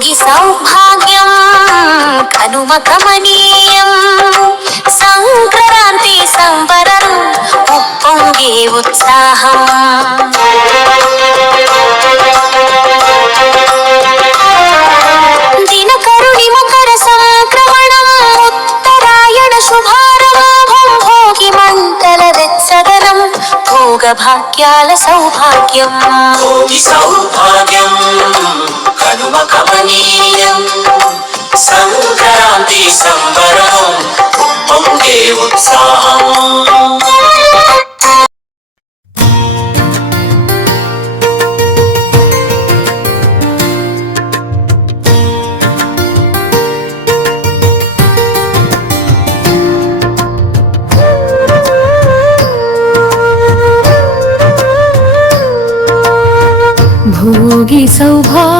యోగి సౌభాగ్యం కనుమ కమనీయం సంక్రాంతి సంబరం ఉప్పొంగే ఉత్సాహం. దినకరుణి మకర సంక్రమణం ఉత్తరాయణ శుభారంభం భోగి భోగ భాగ్యాల సౌభాగ్యం. భోగి సౌభాగ్యం. కనుమ కమనీయం సంక్రాంతి సంబరం పొంగే ఉత్సాహం. భోగి సౌభాగ్యం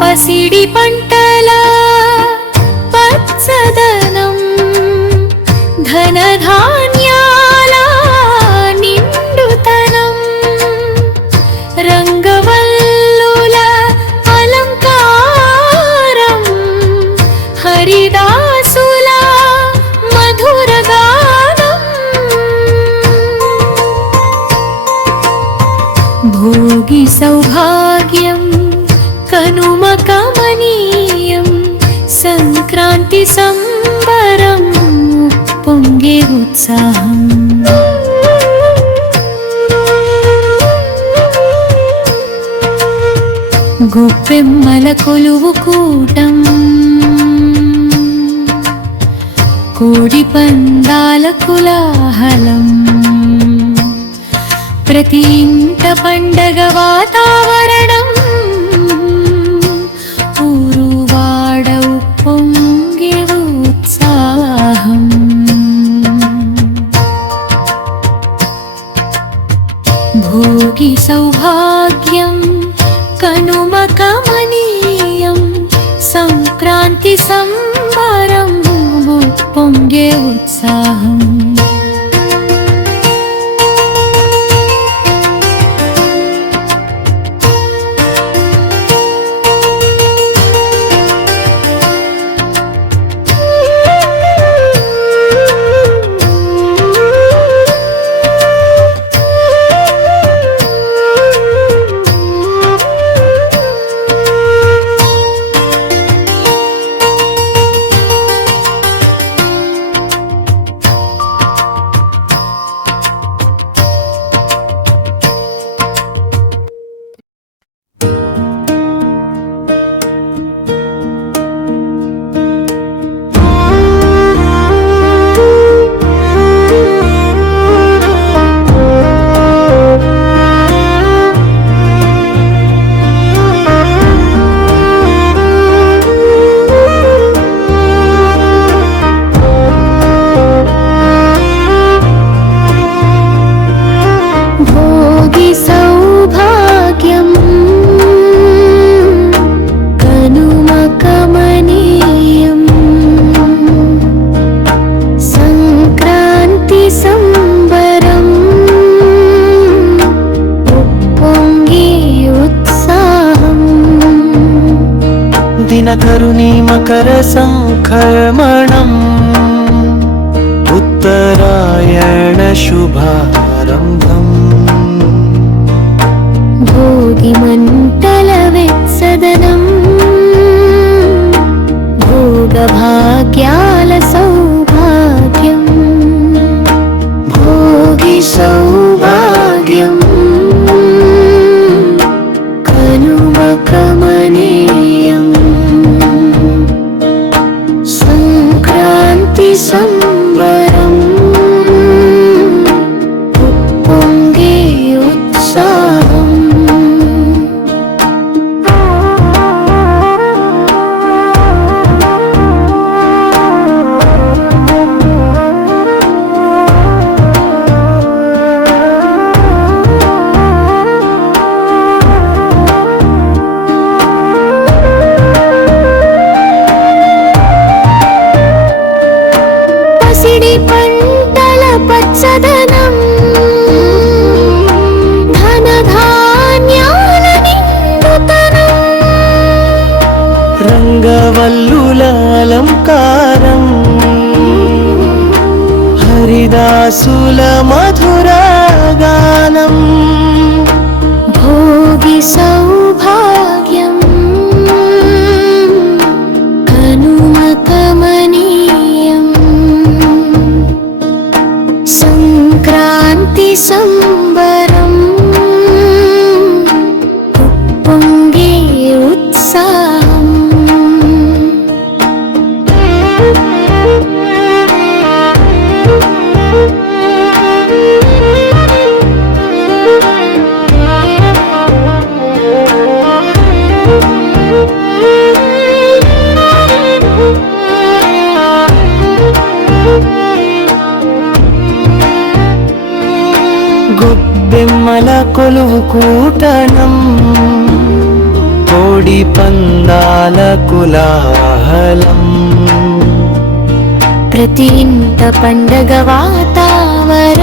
పసిడి పంటల పచ్చదనం ధనధా యోగి సౌభాగ్యం కనుమ కమనీయం సంక్రాంతి సంబరం పొంగే ఉత్సాహం. గొప్పెమ్మల కొలువు కూటం కోడి పందాల కులాహలం. ప్రతి ఇంట పండగ వాతావరణం. ఊరు వాడ పొంగే ఉత్సాహం. భోగి సౌభాగ్యం కనుమకమనీయం సంక్రాంతి సంబరం పొంగే ఉత్సాహం. उत्तरायणशुभारम्भम् भोगिमण्डलवित्सदनम्। भोगभाग्यालसौ రంగవల్లుల అలంకారం హరిదాసుల మధుర గానం భోగి సౌభాగ్యం. కనుమకమనీయం. సంక్రాంతి సం గొబ్బెమ్మల కొలువు కూటనం కోడి పందాల కులాహలం. ప్రతి ఇంత పండగ వాతావరణం.